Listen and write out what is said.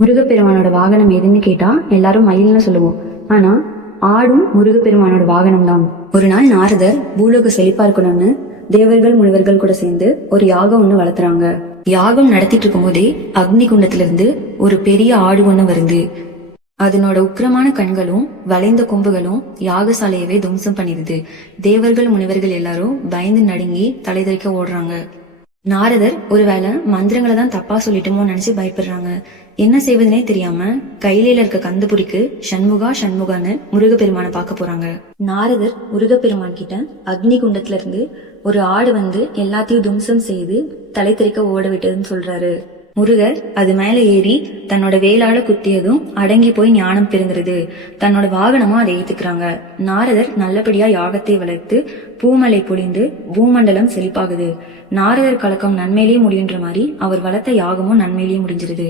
முருகப்பெருமானோட வாகனம் எதுன்னு கேட்டா எல்லாரும் மயில்னு சொல்லுவோம். ஆனா ஆடும் முருகப்பெருமானோட வாகனம் தான். ஒரு நாள் நாரதர் பூலோக செழிப்பா இருக்கணும்னு தேவர்கள் முனிவர்கள் கூட சேர்ந்து ஒரு யாகம் ஒண்ணு வளர்த்துறாங்க. யாகம் நடத்திட்டு இருக்கும் போதே அக்னி குண்டத்திலிருந்து ஒரு பெரிய ஆடு ஒண்ணு வருது. அதனோட உக்கிரமான கண்களும் வளைந்த கொம்புகளும் யாகசாலையவே துவம்சம் பண்ணிடுது. தேவர்கள் முனிவர்கள் எல்லாரும் பயந்து நடுங்கி தலைதறிக்க ஓடுறாங்க. நாரதர் ஒருவேளை மந்திரங்களை தான் தப்பா சொல்லிட்டோமோ நினைச்சு பயப்படுறாங்க. என்ன செய்வதுனே தெரியாம கையில இருக்க கந்தபுரிக்கு சண்முகா சண்முகான்னு முருகப்பெருமானை பார்க்க போறாங்க. நாரதர் முருகப்பெருமான் கிட்ட அக்னி குண்டத்துல இருந்து ஒரு ஆடு வந்து எல்லாத்தையும் தும்சம் செய்து தலை தெறிக்க ஓட விட்டதுன்னு சொல்றாரு. முருகர் அது மேல ஏறி தன்னோட வேளால குத்தியதும் அடங்கி போய் ஞானம் பிறந்துருது. தன்னோட வாகனமா அதை ஏத்துக்கிறாங்க. நாரதர் நல்லபடியா யாகத்தை வளர்த்து பூமலை பொழிந்து பூமண்டலம் செழிப்பாகுது. நாரதர் கலக்கம் நன்மையிலேயே முடியுன்ற மாதிரி அவர் வளர்த்த யாகமும் நன்மையிலேயே முடிஞ்சிருது.